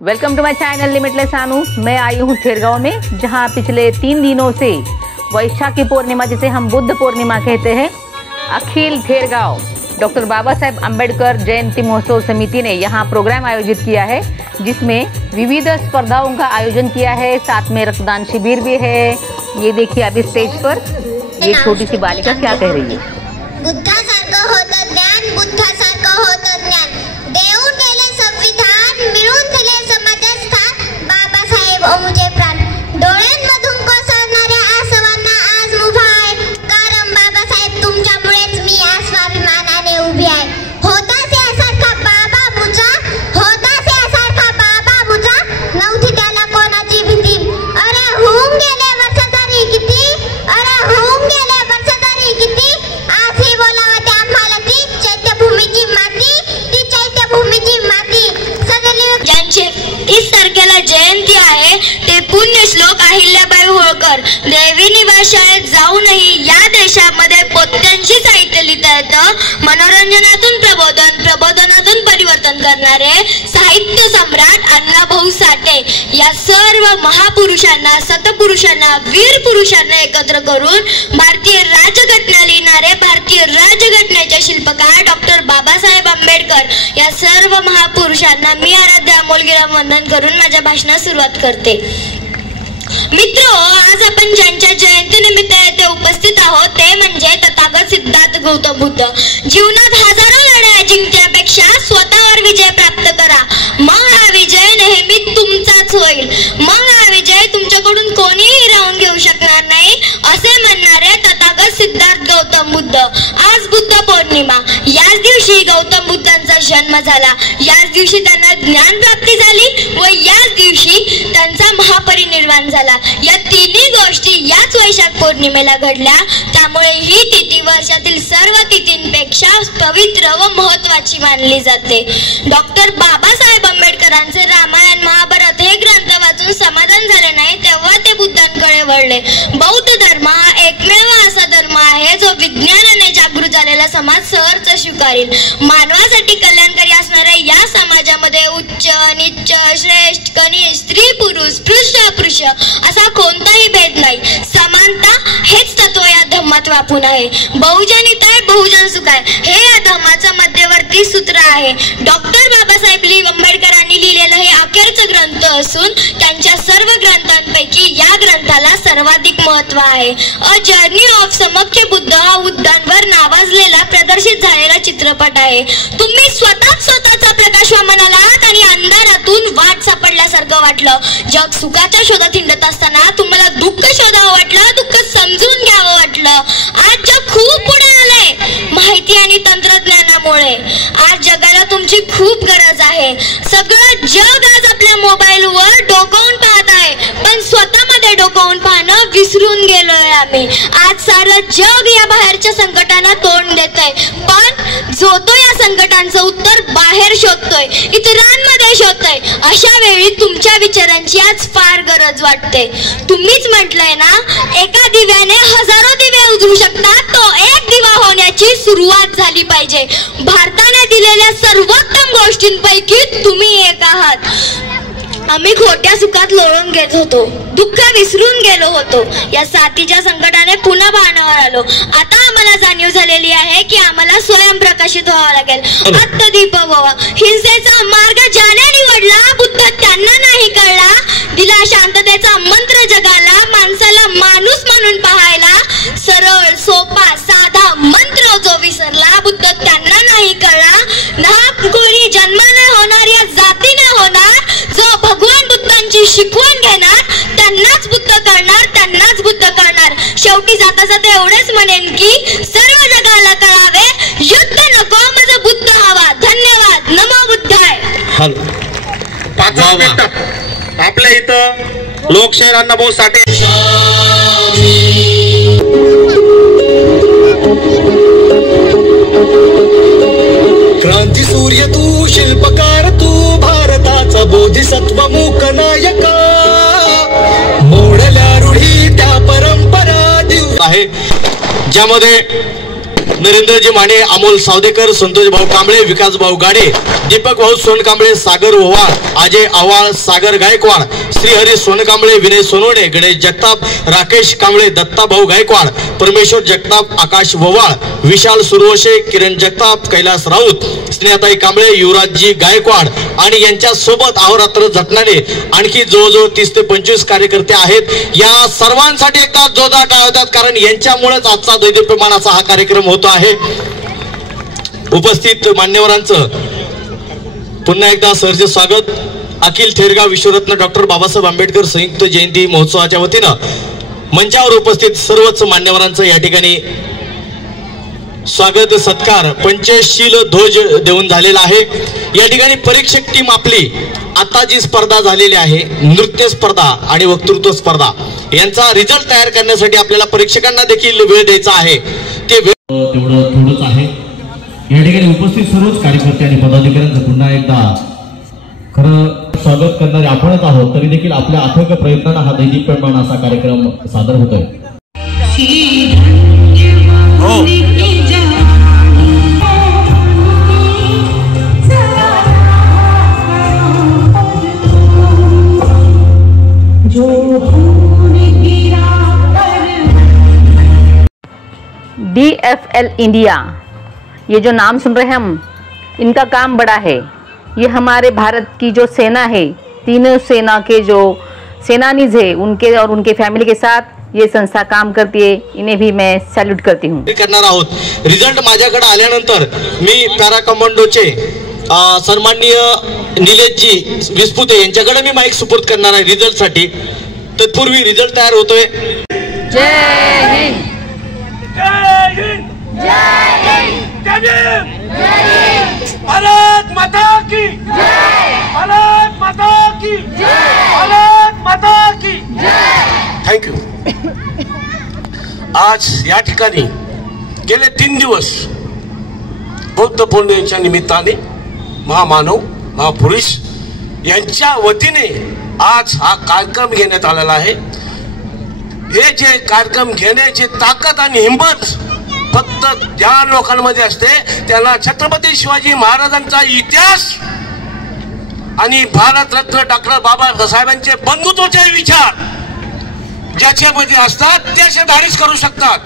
Welcome to my channel limitless Sanu. मैं आई हूँ थेरगांव में, जहाँ पिछले 3 दिनों से वैशाखी पूर्णिमा, जिसे हम बुद्ध पूर्णिमा कहते हैं, अखिल थेरगांव डॉक्टर बाबा साहेब अम्बेडकर जयंती महोत्सव समिति ने यहाँ प्रोग्राम आयोजित किया है, जिसमें विविध स्पर्धाओं का आयोजन किया है। साथ में रक्तदान शिविर भी है। ये देखिए अभी स्टेज पर ये छोटी सी बालिका क्या कह रही है। बुद्धासारखं होतं ज्ञान, बुद्धासारखं होतं ज्ञान, देऊन गेले संविधान, मिळून दिले समाजात स्थान, बाबासाहेब मुझे प्राण, डोळ्यांमधून कोसळणाऱ्या आसवांना आज मुभा आहे, कारण बाबासाहेब तुमच्यामुळेच मी आज स्वाभिमानाने उभी आहे। होताच यासारखा बाबा मुझा, होताच यासारखा बाबा मुझा, नव्हती त्याला कोणाची भीती। अरे होऊन गेले वर्ष तरी किती, अरे होऊन गेले वर्ष तरी किती, आज ही बोलावते आम्हाला ती चैत्यभूमीची माती, ती चैत्यभूमीची माती। ज्यांची 30 तारखेला जयंती आहे ते पुण्यश्लोक अहिल्याबाई होळकर। देवी निवास शाळेत जाऊनही या देशामध्ये पोत्यांशी साहित्य लिहिता येतं। मनोरंजनातून प्रबोधन, प्रबोधनातून परिवर्तन करणारे साहित्य सम्राट अण्णाभाऊ साठे या सर्व महापुरुषांना, सतपुरुषांना, वीर पुरुषांना एकत्र करून भारतीय राज्यघटना लिहिणारे, भारतीय राज्यघटनेचे शिल्पकार डॉक्टर बाबासाहेब आंबेडकर या सर्व महापुरुषांना मी आराध्य अमोलगिराम वंदन करून माझ्या भाषणास सुरुवात करते। मित्रो, आज आपण ज्यांच्या जयंतीनिमित्त येथे उपस्थित आहोत ते म्हणजे तथागत सिद्धार्थ गौतम बुद्ध। जीवनात हजारो लढाया जिंकण्यापेक्षा स्वतःवर विजय प्राप्त करा, मग हा विजय नेहमी तुमचाच होईल, मग हा विजय तुमच्याकडून कोणीही राहून घेऊ शकणार नाही, असे म्हणणारे तथागत सिद्धार्थ गौतम बुद्ध। आज बुद्ध पौर्णिमा, याच दिवशी गौतम बुद्धांचा जन्म झाला, याच दिवशी त्यांना ज्ञान प्राप्ती झाली व याच दिवशी त्यांचा महापरिनिर्वाण झाला। या तिन्ही गोष्टी याच वैशाख पौर्णिमेला घडल्या, त्यामुळे ही तिथी वर्षातील सर्व तिथींपेक्षा पवित्र व महत्त्वाची मानली जाते। डॉक्टर बाबासाहेब आंबेडकरांचे रामायण, महाभारत हे ग्रंथ वाचून समाधान झाले नाही, तेव्हा ते बुद्धांकडे वळले। बौद्ध धर्म हा एकमेव असा धर्म आहे जो विज्ञानाने जागृत झालेला समाज सहर्ष स्वीकारेल। मानवासाठी कल्याणकारी असणाऱ्या या समाजामध्ये उच्च, नीच, श्रेष्ठ, कनिष्ठ, स्त्री, पुरुष, पुरुष, अपृष असा कोणताही भेद नाही। समानता हेच तत्व या धम्मात व्यापून आहे। बहुजन हिताय बहुजन सुखाय हे या धम्माचं मध्यवर्ती सूत्र आहे। डॉक्टर बाबासाहेब आंबेडकरांनी लिहिलेलं हे अखेरचं ग्रंथ असून त्यांच्या सर्व ग्रंथांपैकी या ग्रंथाला सर्वाधिक महत्त्व आहे। अ जर्नी ऑफ समक्ष बुद्ध हा बुद्धांवर नावाजलेला प्रदर्शित झालेला चित्रपट आहे। तुम्ही स्वतःचा प्रकाश म्हणालात आणि अंधारातून वाट सापडल्यासारखं वाटलं। जग सुखाच्या शोधात हिंडत असताना तुम्हाला दुःख शोधावं वाटलं, दुःख समजून घ्यावं वाटलं। आज जग खूप पुढे आलंय माहिती आणि तंत्रज्ञानामुळे। आज जगाला तुमची खूप गरज आहे। सगळं जग आज आपल्या मोबाईलवर डोकावून पाहत आहे, पण स्वतःमध्ये डोकावून पाहणं विसरून गेलोय आम्ही। आज सारं जग या बाहेरच्या संकटांना तोंड देतंय, पण जो तो या संकटांचं उत्तर बाहेर शोधतोय, इतरांमध्ये शोधतोय। अशा वेळी तुमच्या विचारांची आज फार गरज वाटते। तुम्हीच म्हटलंय ना, एका दिव्याने हजारो दिवे उजळू शकतात, तो एक दिवा होण्याची सुरुवात झाली पाहिजे। भारताने दिलेल्या सर्वोत्तम गोष्टींपैकी तुम्ही एक आहात। आम्ही खोट्या सुखात लोळून घेत होतो, दुःख विसरून गेलो होतो। या साथीच्या संकटाने पुन्हा भानावर आलो। आता आम्हाला जाणीव झालेली आहे की आम्हाला स्वयंप्रकाशित व्हावं लागेल। आत्मदीप व्हावा। हिंसेचा मार्ग ज्याने निवडला, बुद्ध त्यांना नाही कळला, दिला शांततेचा मंत्र जगाला, माणसाला माणूस म्हणून पाहायला, सरळ सोपा साधा मंत्र जो विसरला, बुद्ध त्यांना नाही कळला। ना कोणी जन्माने होणार, या जातीने होणार, जो भगवान बुद्धांची शिकवण घेणार त्यांनाच बुद्ध करणार, त्यांनाच बुद्ध करणार। शेवटी जाता जाता एवढेच म्हणेन की सर्व जगाला कळावे, युद्ध नको, माझा बुद्ध हवा। धन्यवाद। नमो बुद्धाय। आपल्या इथं लोकशाहीर अण्णाभाऊ साठे क्रांती सूर्य तू, शिल्पकार तू, भारताचा बोधिसत्व मूक नायका, मोडल्या रूढी त्या परंपरा दिव आहे, ज्यामध्ये नरेंद्रजी माने, अमोल सावदेकर, संतोष भाऊ कांबळे, विकास भाऊ गाडे, दीपक भाऊ सोनकांबळे, सागर ओव्हाळ, अजय आव्हाळ, सागर गायकवाड, श्रीहरी सोनकांबळे, विनय सोनवणे, गणेश जगताप, राकेश कांबळे, दत्ता भाऊ गायकवाड, परमेश्वर जगताप, आकाश ओव्हाळ, विशाल सुरवशे, किरण जगताप, कैलास राऊत, स्नेहाताई कांबळे, युवराजजी गायकवाड आणि यांच्या सोबत अहोरात्र झटणारे आणखी जवळजवळ 30 ते 25 कार्यकर्ते आहेत. या सर्वांसाठी एकदा जोरदार टाळ्या होतात, कारण यांच्यामुळेच आजचा दैदिप्यमानाचा हा कार्यक्रम होतो आहे. उपस्थित मान्यवरांचं पुन्हा एकदा सहर्ष स्वागत. अखिल थेरगाव विश्वरत्न डॉक्टर बाबासाहेब आंबेडकर संयुक्त जयंती महोत्सवाच्या वतीनं मंचावर उपस्थित सर्वच मान्यवरांचं या ठिकाणी स्वागत सत्कार पंचशील ध्वज देऊन झालेला आहे. या ठिकाणी परीक्षक टीम आपली आता जी स्पर्धा झालेली आहे, नृत्य स्पर्धा आणि वक्तृत्व स्पर्धा, यांचा रिझल्ट तयार करण्यासाठी आपल्याला परीक्षकांना देखील वेळ द्यायचा आहे. ते तेवढं थोडंच आहे. या ठिकाणी उपस्थित सर्वच कार्यकर्ते आणि पदाधिकाऱ्यांचं पुन्हा एकदा खरं स्वागत करणारे आपणच आहोत. तरी देखील आपल्या अथक प्रयत्नांना हा दैदिप्यमान असा कार्यक्रम सादर होतोय. DFL इंडिया, ये जो नाम सुन रहे हैं हम, इनका काम बड़ा है. ये हमारे भारत की जो सेना है, तीनों सेना के जो सेनानीज है, उनके और उनके फैमिली के साथ ये संस्था काम करती है. इन्हें भी मैं सैल्यूट करती हूँ. करणार आहोत. रिझल्ट माझ्याकडे आल्यानंतर मी पॅरा कमांडोचे सन्माननीय निलेशजी विस्पुते यांच्याकडे मी माईक सुपूर्द करणार आहे रिझल्ट साठी. तत्पूर्वी रिझल्ट तयार होतोय. जय हिंद. भारत माता की जय. भारत माता की जय. भारत माता की जय. थँक्यू. आज या ठिकाणी गेले 3 दिवस बौद्ध पौर्णिमेच्या निमित्ताने महामानव महापुरुष यांच्या वतीने आज हा कार्यक्रम घेण्यात आलेला आहे. हे जे कार्यक्रम घेण्याची ताकद आणि हिंमत फक्त ज्या लोकांमध्ये असते त्यांना छत्रपती शिवाजी महाराजांचा इतिहास आणि भारतरत्न डॉक्टर बाबासाहेबांचे बंधुत्वाचे विचार ज्याच्यामध्ये असतात ते असे धाडस करू शकतात.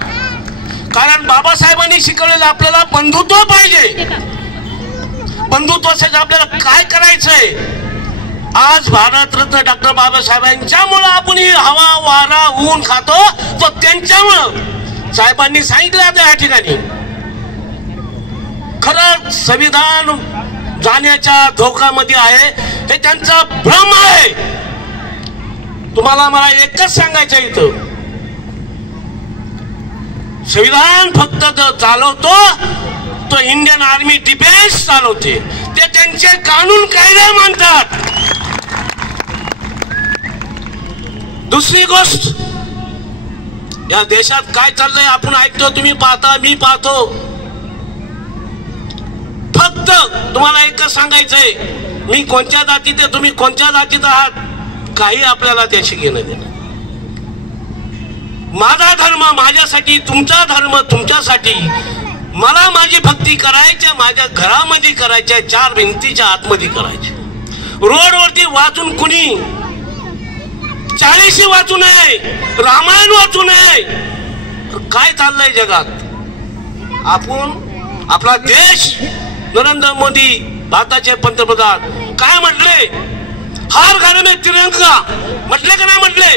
कारण बाबासाहेबांनी शिकवलेलं आपल्याला बंधुत्व पाहिजे. बंधुत्वासाठी आपल्याला काय करायचंय. आज भारतरत्न डॉक्टर बाबासाहेबांच्यामुळे आपण हवा वारा ऊन खातो, तो त्यांच्यामुळं. साहेबांनी सांगितलं आता या ठिकाणी खरं संविधान जाण्याच्या धोक्यामध्ये आहे, हे त्यांचा भ्रम आहे. तुम्हाला मला एकच सांगायचं इथं, संविधान फक्त चालवतो तो इंडियन आर्मी डिफेन्स चालवते. ते त्यांचे कानून कायदे मानतात. दुसरी गोष्ट, या देशात काय चाललंय आपण ऐकतो, तुम्ही पाहता, मी पाहतो. फक्त तुम्हाला एकच सांगायचंय, मी कोणत्या जातीत आहे, तुम्ही कोणत्या जातीत आहात, काही आपल्याला त्याशी घेणं देणं. माझा धर्म माझ्यासाठी, तुमचा धर्म तुमच्यासाठी. मला माझी भक्ती करायची माझ्या घरामध्ये करायच्या, 4 भिंतीच्या आतमध्ये करायची. रोडवरती वाचून कुणी 40 वाचू नये, रामायण वाचू नये. काय चाललंय जगात. आपण आपला देश, नरेंद्र मोदी भारताचे पंतप्रधान काय म्हटले, हर घर में तिरंगा म्हटले का नाही म्हटले.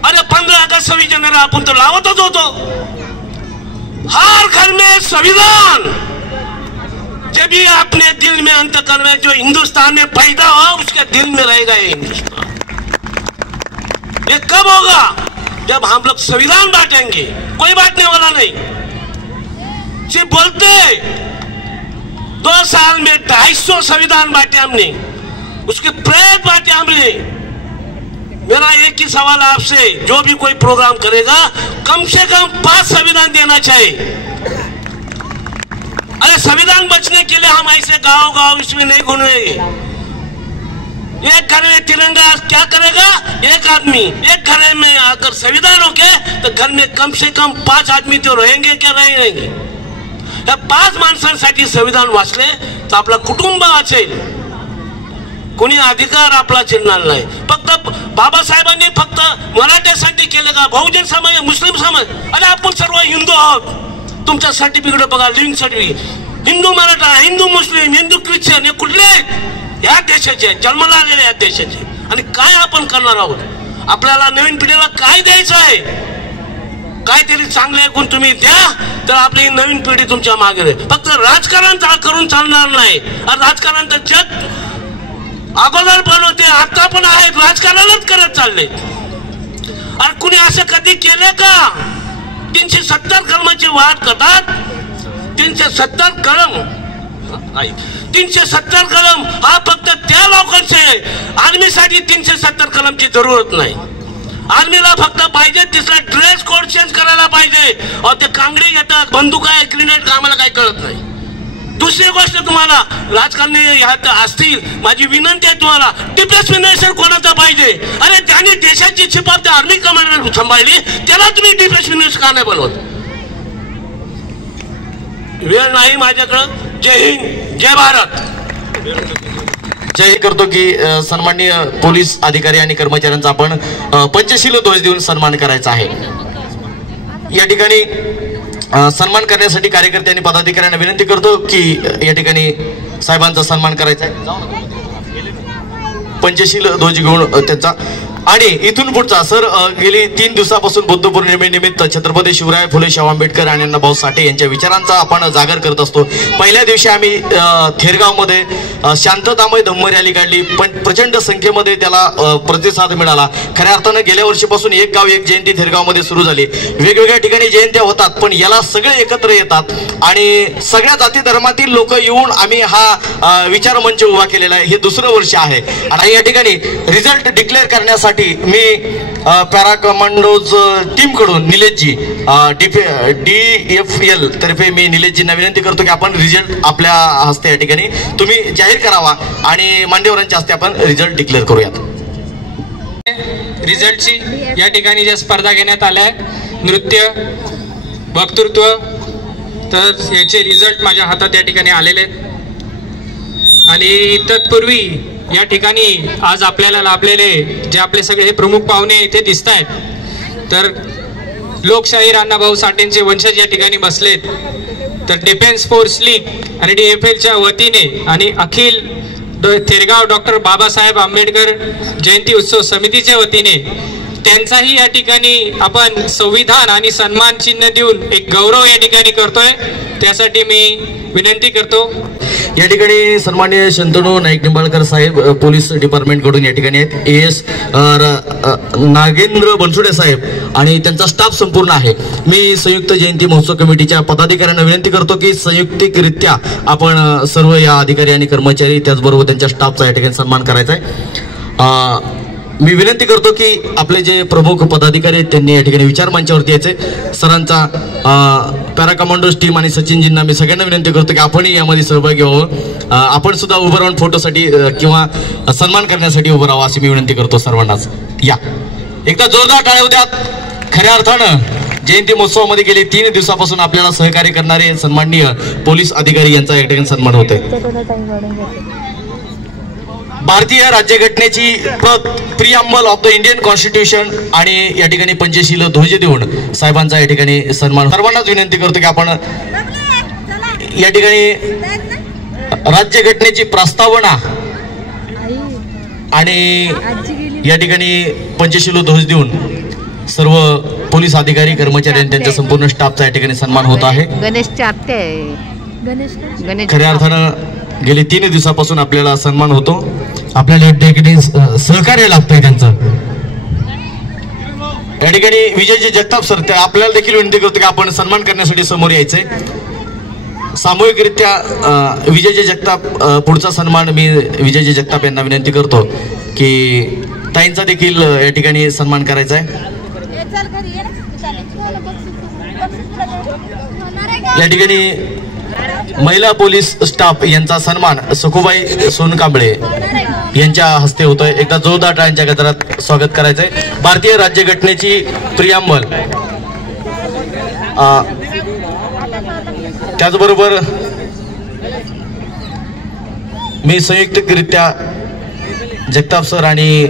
अरे 15 अगस्त 26 जानेवारी आपण तो लावतच होतो. हर घर में संविधान. जब भी अपने दिल में अंतःकरण में जो हिंदुस्तान में पैदा हुआ उसके दिल में रहेगा ये हिंदुस्तान. ये कब होगा, जब हम लोग संविधान बांटेंगे. कोई बांटने वाला नहीं. सिर्फ बोलते 2 साल में 250 संविधान बांटे हमने, उसके प्रेत बांटे हमने. मेरा एक ही सवाल आपसे, जो भी कोई प्रोग्राम करेगा कम से कम 5 संविधान देना चाहिए. अरे संविधान बचने के लिए हम ऐसे गांव गांव इसमें नहीं घूमेंगे. एक घर में तिरंगा क्या करेगा? एक आदमी। एक घर में अगर संविधान हो गया तो घर में कम से कम 5 आदमी तो रहेंगे क्या नहीं रहेंगे? या 5 माणसांसाठी संविधान वाचले तर आपला कुटुंब वाचेल, कोणी अधिकार आपला चिरणार नाही। फक्त बाबासाहेबांनी फक्त मराठ्यासाठी केलं का? बहुजन समाज, मुस्लिम समाज, अरे आपण सर्व हिंदू आहोत। तुमच्या सर्टिफिकेट बघा, लिव्हिंग सर्टिफिकेट, हिंदू मराठा, हिंदू मुस्लिम, हिंदू ख्रिश्चन, हे कुठले आहेत? या देशाचे, जन्माला आलेले या देशाचे। आणि काय आपण करणार आहोत? आपल्याला नवीन पिढीला काय द्यायचं आहे? काहीतरी चांगले गुण तुम्ही द्या तर आपली नवीन पिढी तुमच्या मागे राहील। फक्त राजकारण करून चालणार नाही। राजकारण तर जग अगोदर पण होते, आता पण आहेत, राजकारणच करत चालले। आणि कुणी असं कधी केलं का? 370 कलमाची वाढ करतात। 370 कलम 370 कलम हा फक्त त्या लोकांचे आहे। आर्मीसाठी 370 कलमची जरूरत नाही। आर्मीला फक्त पाहिजे तिसरा ड्रेस कोड चेंज करायला पाहिजे। ते कांगडी घेतात, बंदूक आहे, ग्रेनेड, आम्हाला काही कळत नाही। दुसरी गोष्ट, तुम्हाला राजकारणी ह्यात असतील, माझी विनंती आहे तुम्हाला, डिफेन्स मिनिस्टर कोणाचा पाहिजे? अरे त्याने देशाची छिपाव आर्मी कमांडर सांभाळली, त्याला तुम्ही डिफेन्स मिनिस्टर का नाही बोलवत? वेळ नाही माझ्याकडं। जय हिंद, जय भारत। जाहीर करतो की सन्माननीय पोलीस अधिकारी आणि कर्मचाऱ्यांचा आपण पंचशील ध्वज देऊन सन्मान करायचा आहे। या ठिकाणी सन्मान करण्यासाठी कार्यकर्ते आणि पदाधिकाऱ्यांना विनंती करतो की या ठिकाणी साहेबांचा सन्मान करायचा आहे। पंचशील ध्वज घेऊन त्यांचा। आणि इथून पुढचा सर, गेली 3 दिवसापासून बुद्ध पौर्णिमेनिमित्त छत्रपती शिवराय फुले शाहू आंबेडकर आणि अण्णाभाऊ साठे यांच्या विचारांचा आपण जागर करत असतो। पहिल्या दिवशी आम्ही थेरगावमध्ये शांततामय धम्म रॅली काढली, पण प्रचंड संख्येमध्ये त्याला प्रतिसाद मिळाला। खऱ्या अर्थानं गेल्या वर्षीपासून एक गाव एक जयंती थेरगावमध्ये सुरू झाली। वेगवेगळ्या ठिकाणी जयंत्या होतात, पण याला सगळे एकत्र येतात आणि सगळ्या जाती धर्मातील लोक येऊन आम्ही हा विचार मंच उभा केलेला आहे। हे दुसरं वर्ष आहे आणि या ठिकाणी रिझल्ट डिक्लेअर करण्यासाठी मी पॅरा कमांडोज टीम कडून निलेशजी DFL तर्फे मी निलेशजींना विनंती करतो की आपण रिझल्ट आपल्या हस्ते या ठिकाणी तुम्ही जाहीर करावा आणि मान्यवरांच्या हस्ते आपण रिझल्ट डिक्लेअर करूयात। रिझल्टची या ठिकाणी ज्या स्पर्धा घेण्यात आल्या, नृत्य, वक्तृत्व, तर याचे रिझल्ट माझ्या हातात या ठिकाणी आलेले आहेत। आणि तत्पूर्वी या ठिकाणी आज आपल्याला लाभलेले जे आपले सगळे प्रमुख पाहुणे इथे दिसत आहेत, तर लोकशाहीर अण्णाभाऊ साठेंचे वंशज या ठिकाणी बसलेत। तर डिफेन्स फोर्स लीग आणि DFLच्या वतीने आणि अखिल थेरगाव डॉक्टर बाबासाहेब आंबेडकर जयंती उत्सव समितीच्या वतीने त्यांचाही या ठिकाणी आपण संविधान आणि सन्मान चिन्ह देऊन एक गौरव या ठिकाणी करतोय। त्यासाठी मी विनंती करतो। या ठिकाणी सन्माननीय शंतनू नाईक निंबाळकर साहेब पोलीस डिपार्टमेंट कडून या ठिकाणी आहेत। AS नागेंद्र बनसुडे साहेब आणि त्यांचा स्टाफ संपूर्ण आहे। मी संयुक्त जयंती महोत्सव कमिटीच्या पदाधिकाऱ्यांना विनंती करतो की संयुक्तिकरित्या आपण सर्व या अधिकारी आणि कर्मचारी त्याचबरोबर त्यांच्या स्टाफचा या ठिकाणी सन्मान करायचा आहे। मी विनंती करतो की आपले जे प्रमुख पदाधिकारी आहेत त्यांनी या ठिकाणी विचार मंचावरती यायचे। सरांचा पॅरा कमांडोज टीम आणि सचिनजींना मी सगळ्यांना विनंती करतो की आपणही यामध्ये सहभागी व्हावं। आपण सुद्धा उभं राहून फोटोसाठी किंवा सन्मान करण्यासाठी उभं राहावं अशी मी विनंती करतो सर्वांनाच। या एकदा जोरदार टाळ्या होत्यात। खऱ्या अर्थानं जयंती महोत्सवामध्ये गेले 3 दिवसापासून आपल्याला सहकार्य करणारे सन्माननीय पोलीस अधिकारी यांचा या ठिकाणी सन्मान होत आहे। भारतीय राज्यघटनेची प्रिअम्बल ऑफ द इंडियन कॉन्स्टिट्यूशन आणि या ठिकाणी पंचशील ध्वज देऊन साहेबांचा या ठिकाणी सन्मान। सर्वांनाच विनंती करतो की आपण या ठिकाणी राज्यघटनेची प्रस्तावना आणि या ठिकाणी पंचशील ध्वज देऊन सर्व पोलीस अधिकारी कर्मचारी आणि त्यांच्या संपूर्ण स्टाफचा या ठिकाणी सन्मान होत आहे। खऱ्या अर्थानं गेली 3 दिवसापासून आपल्याला सन्मान होतो। आपल्याला या ठिकाणी सहकार्य लागतंय त्यांचं। या ठिकाणी विजयजी जगताप सर आपल्याला देखील विनंती करतो की आपण सन्मान करण्यासाठी समोर यायचंय। सामूहिकरित्या विजयजी जगताप पुढचा सन्मान मी विजयजी जगताप यांना विनंती करतो की ताईंचा देखील या ठिकाणी सन्मान करायचा आहे। या ठिकाणी महिला पोलीस स्टाफ यांचा सन्मान सखुबाई सोनकांबळे यांच्या हस्ते होतोय. एकदा जोरदार टाळ्यांच्या गजरात स्वागत करायचंय. भारतीय राज्यघटनेची प्रियांबल, त्याचबरोबर मी संयुक्तरित्या जगताप सर आणि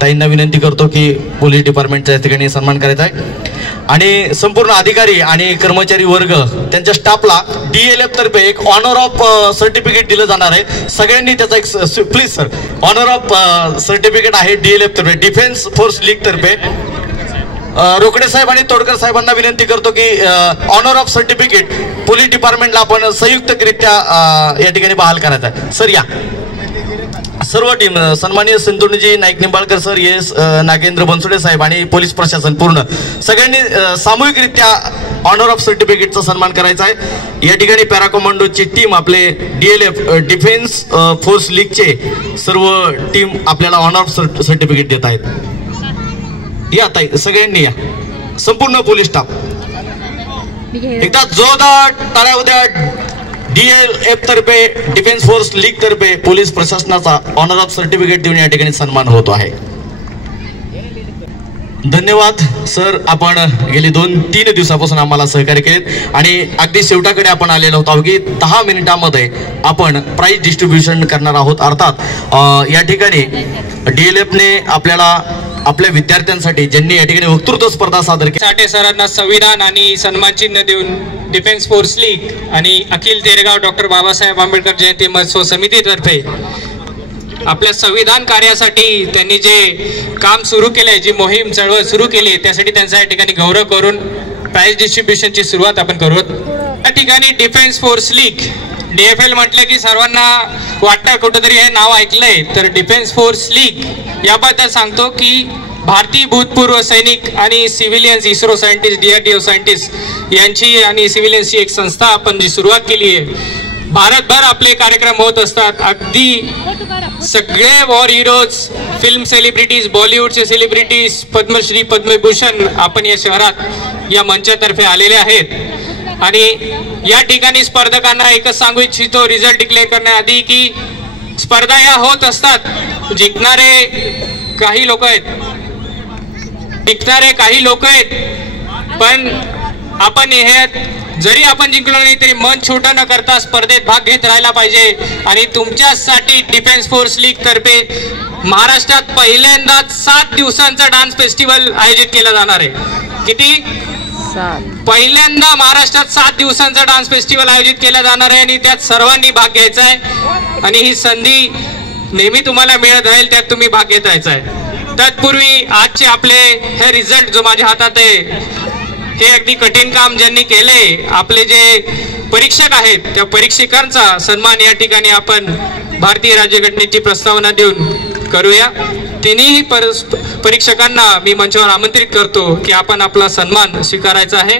ताईंना विनंती करतो की पोलीस डिपार्टमेंटचा या ठिकाणी सन्मान करायचा आहे आणि संपूर्ण अधिकारी आणि कर्मचारी वर्ग त्यांच्या स्टाफला DLF तर्फे एक ऑनर ऑफ सर्टिफिकेट दिलं जाणार आहे. सगळ्यांनी त्याचा एक please sir honour of certificate आहे DLF तर्फे, डिफेन्स फोर्स लीग तर्फे. रोकडे साहेब आणि तोडकर साहेबांना विनंती करतो की ऑनर ऑफ सर्टिफिकेट पोलीस डिपार्टमेंटला आपण संयुक्तरित्या या ठिकाणी बहाल करायचा आहे. सर या सर्व टीम, सन्माननीय सिंधुजी नाईक निंबाळकर सर, एस नागेंद्र बनसोडे साहेब आणि पोलीस प्रशासन पूर्ण सगळ्यांनी सामूहिकरित्या ऑनर ऑफ सर्टिफिकेटचा सन्मान करायचा आहे. या ठिकाणी पॅरा कमांडोची टीम, आपले DLF डिफेन्स फोर्स लीगचे सर्व टीम आपल्याला ऑनर ऑफ सर्टिफिकेट देत आहेत. या ताई सगळ्यांनी या, संपूर्ण पोलीस स्टाफ एकदा जोरदार टाळ्या उद्या. DLF तर्फे, डिफेन्स फोर्स लीग तर्फे पोलीस प्रशासनाचा ऑनर ऑफ सर्टिफिकेट देऊन या ठिकाणी सन्मान होतो आहे. धन्यवाद सर, आपण गेली 2-3 दिवसापासून आम्हाला सहकार्य केलेत आणि अगदी शेवटाकडे आपण आलेलो होतो की 10 मिनिटांमध्ये आपण प्राइज डिस्ट्रीब्युशन करणार आहोत. अर्थात या ठिकाणी DLFने आपल्याला आपल्या विद्यार्थ्यांसाठी ज्यांनी या ठिकाणी वक्तृत्व स्पर्धा सादर केली, साठे सरांना संविधान आणि सन्मान चिन्ह देऊन डिफेन्स फोर्स लीग आणि अखिल तेरगाव डॉक्टर बाबासाहेब आंबेडकर जयंती महोत्सव समितीतर्फे आपल्या संविधान कार्यासाठी त्यांनी जे काम सुरू केले, जी मोहीम चळवळ सुरू केली, त्यासाठी त्यांचा या ठिकाणी गौरव करून प्राइज डिस्ट्रीब्युशनची सुरुवात आपण करू. या ठिकाणी डिफेन्स फोर्स लीग DFL म्हटलं की सर्वांना वाटतं कुठंतरी हे नाव ऐकलंय, तर डिफेन्स फोर्स लीग याबद्दल सांगतो की भारतीय भूतपूर्व सैनिक आणि civilians, ISRO scientist, DRDO scientist यांची आणि सिव्हिलियन्सची एक संस्था आपण जी सुरुवात केली आहे. भारतभर आपले कार्यक्रम होत असतात. अगदी सगळे वॉर हिरोज, फिल्म सेलिब्रिटीज, बॉलिवूडचे सेलिब्रिटीज, पद्मश्री, पद्मभूषण आपण या शहरात या मंचातर्फे आलेले आहेत. आणि या ठिकाणी स्पर्धकांना एकच सांगू इच्छितो रिझल्ट डिक्लेअर करण्याआधी की स्पर्धा या होत असतात. जिंकणारे काही लोक आहेत, पण आपण हे जरी आपण जिंकलो नाही तरी मन छोटं न करता स्पर्धेत भाग घेत राहायला पाहिजे. आणि तुमच्यासाठी डिफेन्स फोर्स लीग तर्फे महाराष्ट्रात पहिल्यांदाच 7 दिवसांचा डान्स फेस्टिवल आयोजित केला जाणार आहे. किती? पहिल्यांदा महाराष्ट्रात 7 दिवसांचा डान्स फेस्टिवल आयोजित केला जाणार आहे आणि त्यात सर्वांनी भाग घ्यायचा आहे आणि ही संधी नेहमी तुम्हाला मिळत राहील, त्यात तुम्ही भाग घेत राहायचा आहे. तत्पूर्वी आजचे आपले हे रिझल्ट जो माझ्या हातात आहे, हे अगदी कठीण काम ज्यांनी केले, आपले जे परीक्षक आहेत त्या परीक्षकांचा सन्मान या ठिकाणी आपण भारतीय राज्यघटनेची प्रस्तावना देऊन करूया. तिन्ही परीक्षकांना मी मंचावर आमंत्रित करतो की आपण आपला सन्मान स्वीकारायचा आहे.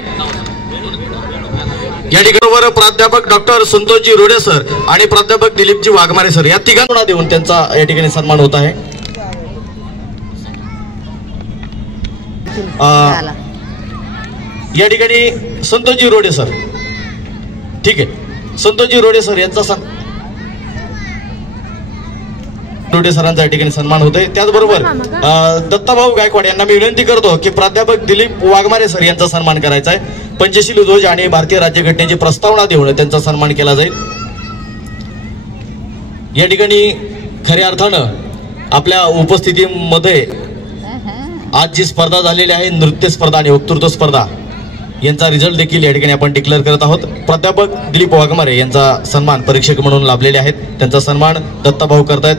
या ठिकाणी प्राध्यापक डॉक्टर संतोषजी रोडे सर आणि प्राध्यापक दिलीपजी वाघमारे सर या तिघांना देऊन त्यांचा या ठिकाणी सन्मान होत आहे. या ठिकाणी संतोषजी रोडे सर, ठीक आहे, संतोषजी रोडे सर यांचा रोडे सरांचा या ठिकाणी सन्मान होतोय. त्याचबरोबर दत्ताभाऊ गायकवाड यांना मी विनंती करतो की प्राध्यापक दिलीप वाघमारे सर यांचा सन्मान करायचा आहे. पंचशील ध्वज आणि भारतीय राज्यघटनेची प्रस्तावना देऊन त्यांचा सन्मान केला जाईल. या ठिकाणी खऱ्या अर्थानं आपल्या उपस्थितीमध्ये आज जी स्पर्धा झालेली आहे, नृत्य स्पर्धा आणि वक्तृत्व स्पर्धा, यांचा रिझल्ट देखील या ठिकाणी आपण डिक्लेअर करत आहोत. प्राध्यापक दिलीप वाघमारे यांचा सन्मान परीक्षक म्हणून लाभलेले आहेत, त्यांचा सन्मान दत्ताभाऊ करतायत.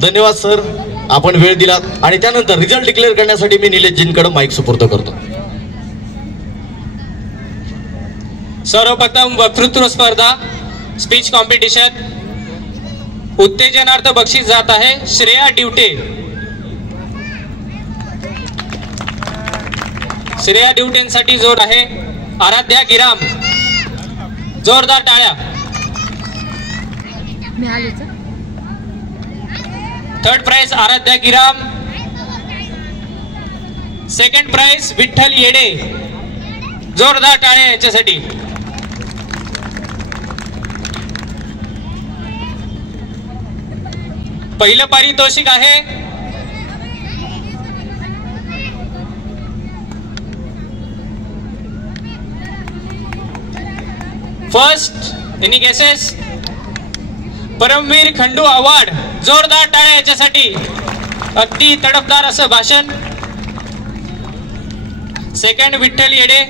धन्यवाद सर, आपण वेळ दिलात. आणि त्यानंतर रिझल्ट डिक्लेअर करण्यासाठी मी निलेशजींकडे माईक सुपूर्द करतो. सर्वप्रथम वक्तृत्व स्पर्धा, स्पीच कॉम्पिटिशन, उत्तेजनार्थ बक्षीस जात आहे श्रेया डिवटे. श्रेया डिवटेंसाठी जोर आहे. आराध्या गिराम, जोरदार टाळ्या. Third prize Aaradhya Giram. Second prize Vitthal Yede, जोरदार टाळ्या याच्यासाठी. पहिलं पारितोषिक आहे first any guesses Paramvir Khandu award. जोरदार टाळ्या याच्यासाठी. अगदी तडफदार असं भाषण. Second Vitthal Yede.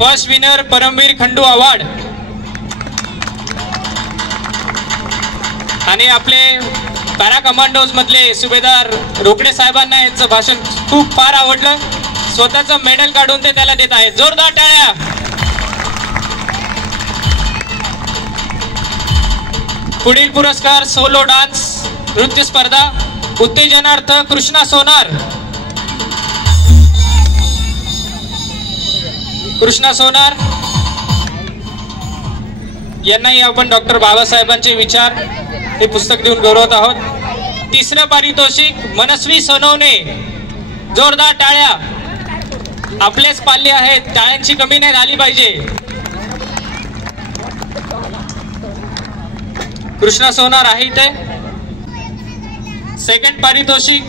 First winner Paramvir Khandu award. आणि आपले पॅरा कमांडोज मधले सुभेदार रोकडे साहेबांना यांचं भाषण खूप फार आवडलं. स्वतःचं मेडल काढून ते त्याला देत आहेत. जोरदार टाळ्या. पुढील पुरस्कार सोलो डान्स नृत्य स्पर्धा उत्तेजनार्थ कृष्णा सोनार. कृष्णा सोनार यांनाही आपण डॉक्टर बाबासाहेबांचे विचार हे पुस्तक देऊन गौरवत आहोत. तिसरं पारितोषिक मनस्वी सोनवणे. जोरदार टाळ्या. आपलेच पाल्ले आहेत. टाळ्यांची कमी नाही झाली पाहिजे. कृष्णा सोनार आहे इथे. सेकंड पारितोषिक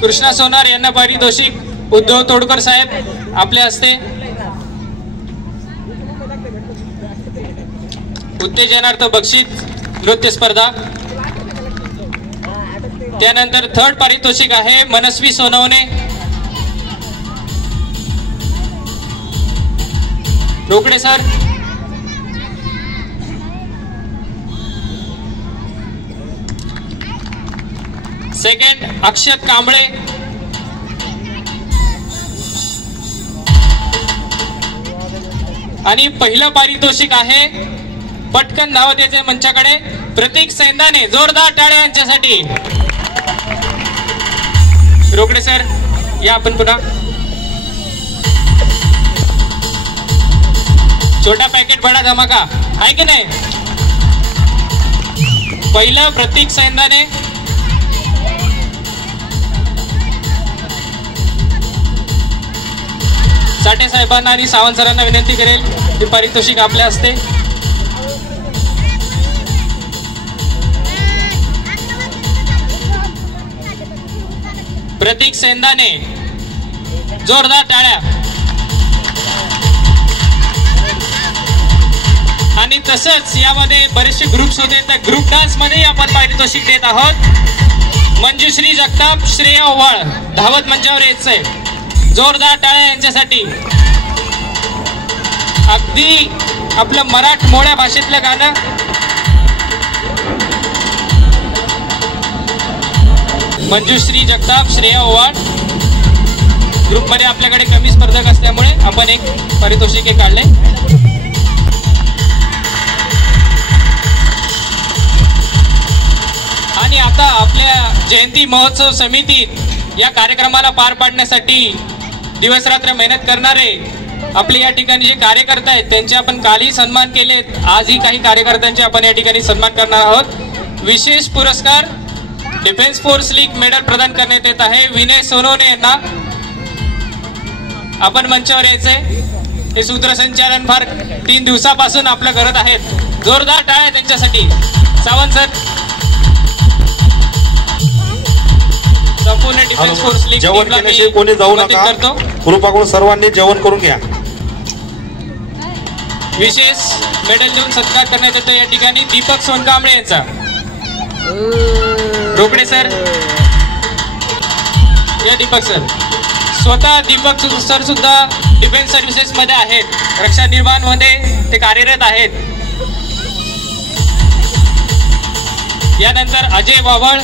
कृष्णा सोनार यांना पारितोषिक उद्धव तोडकर साहेब आपल्या हस्ते. उत्तेजनार्थ बक्षीस नृत्य स्पर्धा. त्यानंतर थर्ड पारितोषिक आहे मनस्वी सोनवणे. रोकडे सर. सेकंड अक्षत कांबळे. आणि पहिलं पारितोषिक आहे पटकन धावत याचे मंचाकडे प्रतीक सैंदाने. जोरदार टाळ्या यांच्यासाठी. रोकडे सर या आपण पुन्हा. छोटा पॅकेट बडा धमाका आहे की नाही. पहिलं प्रतीक सैंदाने. साठे साहेबांना आणि सावंत सरांना विनंती करेल की पारितोषिक आपल्या हस्ते. प्रतीक सेंदाने. जोरदार टाळ्या. आणि तसंच यामध्ये बरेचसे ग्रुप्स होते. त्या ग्रुप डान्स मध्ये आपण पारितोषिक देत आहोत. मंजुश्री जगताप श्रेय ओवाळ धावत मंचावर यायचंय. जोरदार टाळ्या यांच्यासाठी. अगदी आपलं मराठमोळ्या भाषेतलं गाणं. मंजुश्री जगताप श्रेया ओवाळ ग्रुपमध्ये आपल्याकडे कमी स्पर्धक असल्यामुळे आपण एक पारितोषिक काढले. आणि आता आपल्या जयंती महोत्सव समितीत या कार्यक्रमाला पार पाडण्यासाठी दिवसरात्र मेहनत करणारे आपले या ठिकाणी जे कार्यकर्ते आहेत त्यांचे आपण कालही सन्मान केलेत. आजही काही कार्यकर्त्यांचे आपण या ठिकाणी सन्मान करणार आहोत. विशेष पुरस्कार डिफेन्स फोर्स लीग मेडल प्रदान करण्यात येत आहे. विनय सोनवणे यांना आपण मंचावर यायचंय. हे सूत्रसंचालन फार 3 दिवसापासून आपलं करत आहेत. जोरदार टाळ्या त्यांच्यासाठी. सावंत सर. संपूर्ण डिफेन्स फोर्स लीग जेवण केल्याशिवाय कोणी जाऊ नका. कृपा करून सर्वांनी जेवण करून घ्या. विशेष मेडल देऊन सत्कार करण्यात येतो या ठिकाणी दीपक सोनकांबळे यांचा. रोकडे सर या. दीपक सर स्वतः दीपक सर सुद्धा डिफेन्स सर्व्हिसेस मध्ये आहेत. रक्षा निर्माण मध्ये ते कार्यरत आहेत. यानंतर अजय वावळ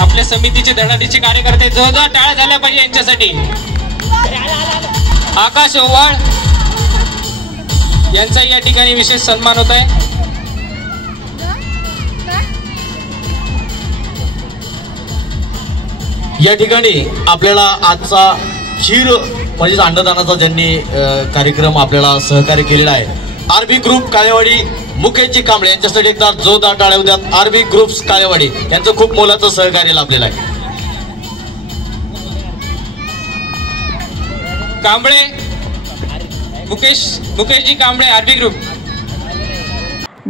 आपल्या समितीचे धडाडीचे कार्यकर्ते. जोरदार टाळ्या झाल्या पाहिजे यांच्यासाठी. आकाश ओवाळ यांचा या ठिकाणी विशेष सन्मान होत आहे. या ठिकाणी आपल्याला आजचा क्षीर म्हणजेच अन्नदानाचा ज्यांनी कार्यक्रम आपल्याला सहकार्य केलेला आहे आरबी ग्रुप काळेवाडी मुकेशजी कांबळे यांच्यासाठी एकदा जोरदार टाळ्या होत्यात. आरबी ग्रुप्स काळेवाडी यांचं खूप मोलाचं सहकार्य लाभलेलं आहे. Kamble Mukeshji Kamble RB group.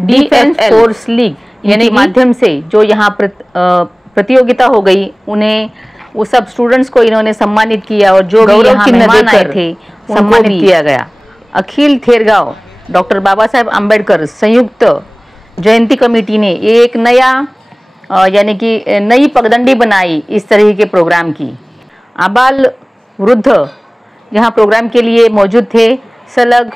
Defence force league यानी माध्यम से जो यहाँ प्रतियोगिता हो गई, उन्हें वो सब स्टूडेंट्स को इन्होंने सम्मानित किया और जो भी यहाँ मेहमान आए थे सम्मानित किया गया. अखिल थेरगांव डॉक्टर बाबा साहेब आम्बेडकर संयुक्त जयंती कमेटी ने एक नया यानी कि नई पगडंडी बनाई इस तरह के प्रोग्राम की. आबाल वृद्ध यहाँ प्रोग्राम के लिए मौजूद थे. सलग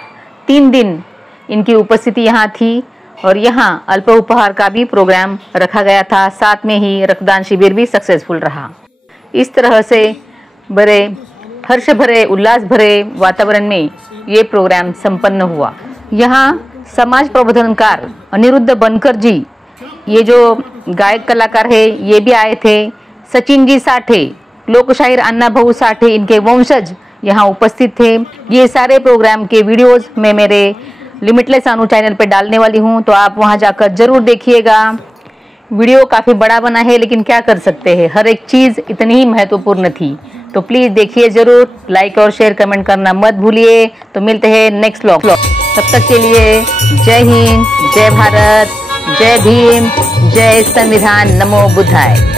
3 दिन इनकी उपस्थिति यहाँ थी और यहाँ अल्प उपहार का भी प्रोग्राम रखा गया था. साथ में ही रक्तदान शिविर भी सक्सेसफुल रहा. इस तरह से बड़े हर्ष भरे उल्लास भरे वातावरण में ये प्रोग्राम संपन्न हुआ. यहाँ समाज प्रबोधनकार अनिरुद्ध बनकर जी, ये जो गायक कलाकार है, ये भी आए थे. सचिन जी साठे, लोकशाहीर अन्ना भाऊ साठे, इनके वंशज यहाँ उपस्थित थे. ये सारे प्रोग्राम के वीडियोस मैं मेरे लिमिटलेस सानू चैनल पे डालने वाली हूँ, तो आप वहाँ जाकर जरूर देखिएगा. वीडियो काफ़ी बड़ा बना है, लेकिन क्या कर सकते हैं, हर एक चीज़ इतनी ही महत्वपूर्ण थी. तो प्लीज़ देखिए जरूर, लाइक और शेयर कमेंट करना मत भूलिए. तो मिलते हैं नेक्स्ट व्लॉग. तब तक के लिए जय हिंद, जय भारत, जय भीम, जय संविधान, नमो बुद्धाय.